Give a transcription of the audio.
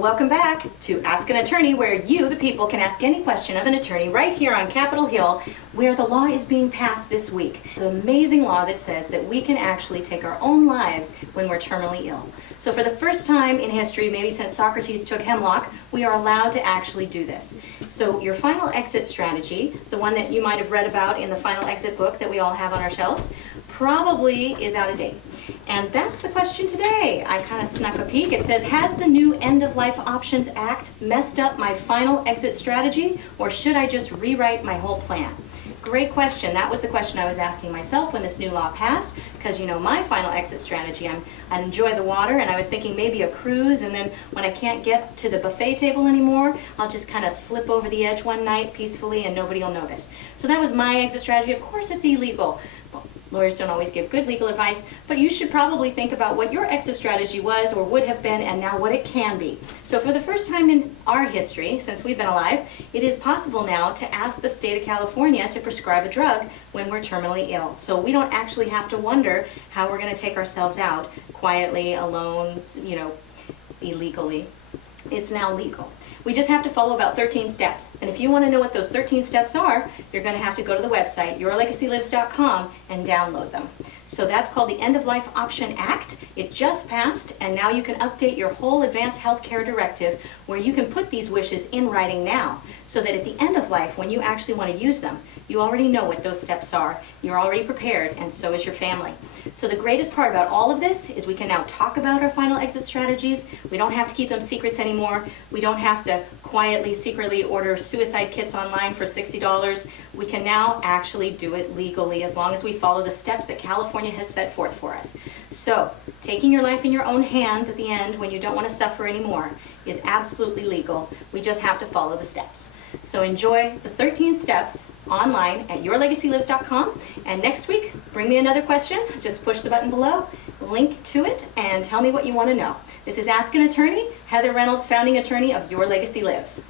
Welcome back to Ask an Attorney, where you, the people, can ask any question of an attorney right here on Capitol Hill, where the law is being passed this week. The amazing law that says that we can actually take our own lives when we're terminally ill. So for the first time in history, maybe since Socrates took hemlock, we are allowed to actually do this. So your final exit strategy, the one that you might have read about in the final exit book that we all have on our shelves, probably is out of date. And that's the question today. I kind of snuck a peek. It says, has the new End-of-Life Options Act messed up my final exit strategy, or should I just rewrite my whole plan? Great question. That was the question I was asking myself when this new law passed, because you know my final exit strategy, I enjoy the water, and I was thinking maybe a cruise, and then when I can't get to the buffet table anymore, I'll just kind of slip over the edge one night peacefully and nobody will notice. So that was my exit strategy. Of course it's illegal. Well, lawyers don't always give good legal advice, but you should probably think about what your exit strategy was or would have been, and now what it can be. So for the first time in our history, since we've been alive, it is possible now to ask the state of California to prescribe a drug when we're terminally ill. So we don't actually have to wonder how we're going to take ourselves out quietly, alone, illegally. It's now legal. We just have to follow about 13 steps. And if you want to know what those 13 steps are, you're going to have to go to the website, yourlegacylives.com, and download them. So that's called the End-of-Life Option Act. It just passed, and now you can update your whole Advanced Healthcare Directive, where you can put these wishes in writing now, so that at the end of life, when you actually want to use them, you already know what those steps are. You're already prepared, and so is your family. So the greatest part about all of this is we can now talk about our final exit strategies. We don't have to keep them secrets anymore. We don't have to quietly, secretly order suicide kits online for $60. We can now actually do it legally as long as we follow the steps that California has set forth for us. So taking your life in your own hands at the end when you don't want to suffer anymore is absolutely legal. We just have to follow the steps. So enjoy the 13 steps online at yourlegacylives.com, and next week, bring me another question. Just push the button below, link to it, and tell me what you want to know. This is Ask an Attorney, Heather Reynolds, founding attorney of Your Legacy Lives.